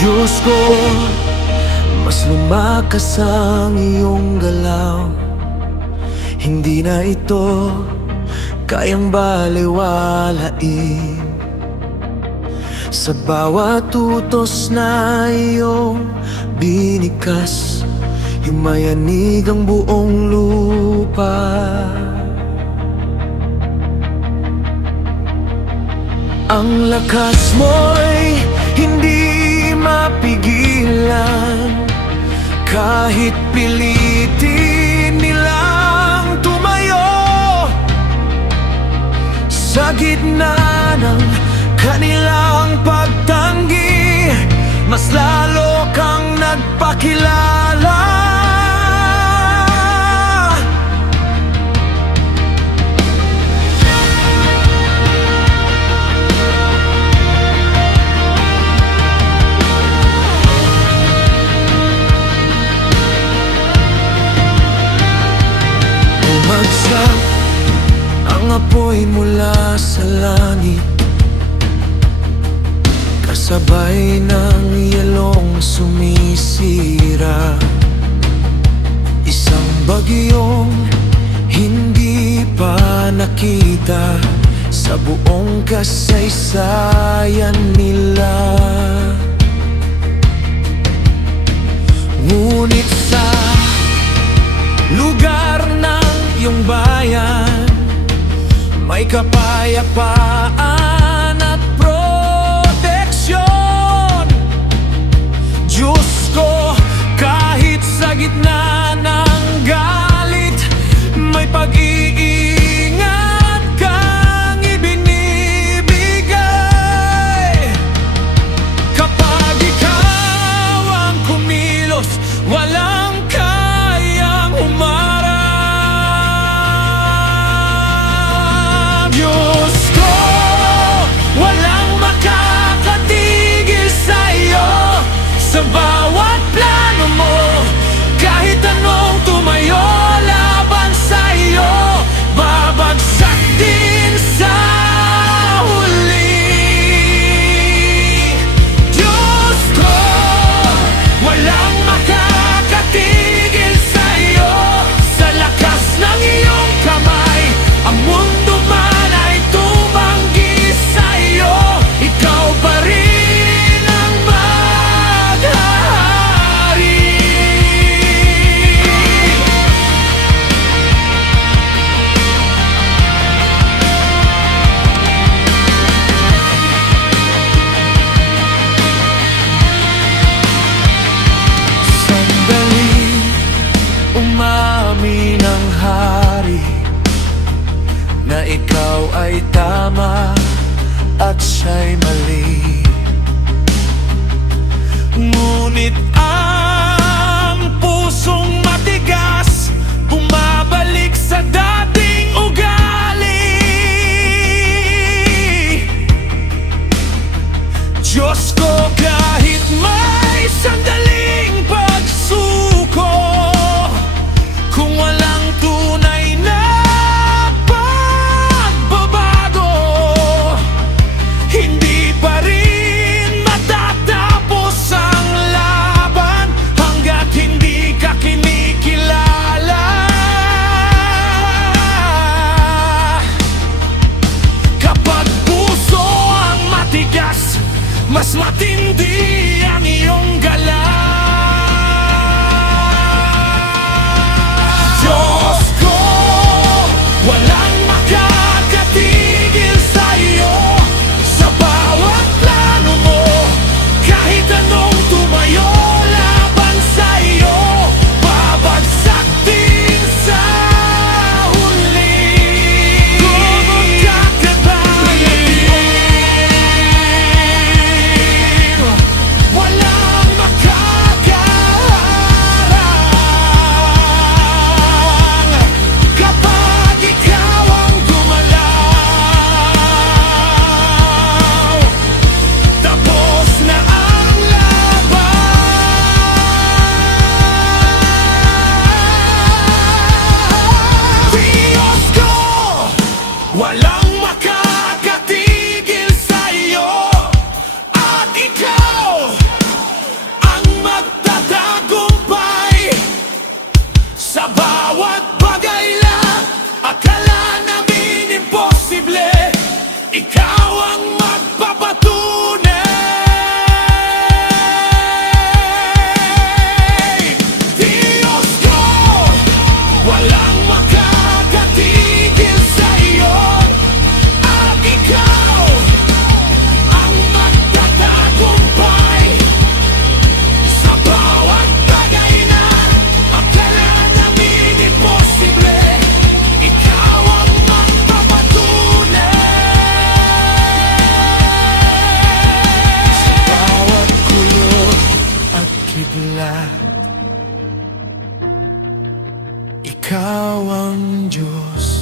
Diyos ko, mas lumakas ang iyong galaw. Hindi na ito kayang balewalain. Sa bawat utos na iyong binikas, himayanig ang buong lupa. Ang lakas mo'y hindi mapigilan, kahit pilitin nilang tumayo. Sa gitna ng kanilang pagtanggi, mas lalo kang nagpakilala. Bumagsak ang apoy mula sa langit, kasabay ng yelong sumisira. Isang bagyong hindi pa nakita sa buong kasaysayan nila. Ngunit sa lugar ng iyong bayan, may kapayapaan at proteksyon. Diyos ko, kahit sa gitna ng galit, may pag-iingat kang ibinibigay. Kapag ikaw ang kumilos, walang kayang humarap. Diyos ko, walang makakatigil sa'yo. Sa bawat plano mo, kahit anong tumayo laban sa'yo, babagsak din sa huli. Diyos ko, walang makakatigil sa'yo. Sa lakas ng iyong kamay, ang mundo man ay tumanggi sa'yo. Ikaw pa rin ang maghahari. Sandali, umamin ang hari na ikaw ay tama at siya'y mali. Ngunit ang pusong matigas bumabalik sa dating ugali. Diyos ko, kahit may sandaling pagsuko, kung walang tunay na pagbabago, hindi pa rin matatapos ang laban lahat. Ikaw ang Diyos.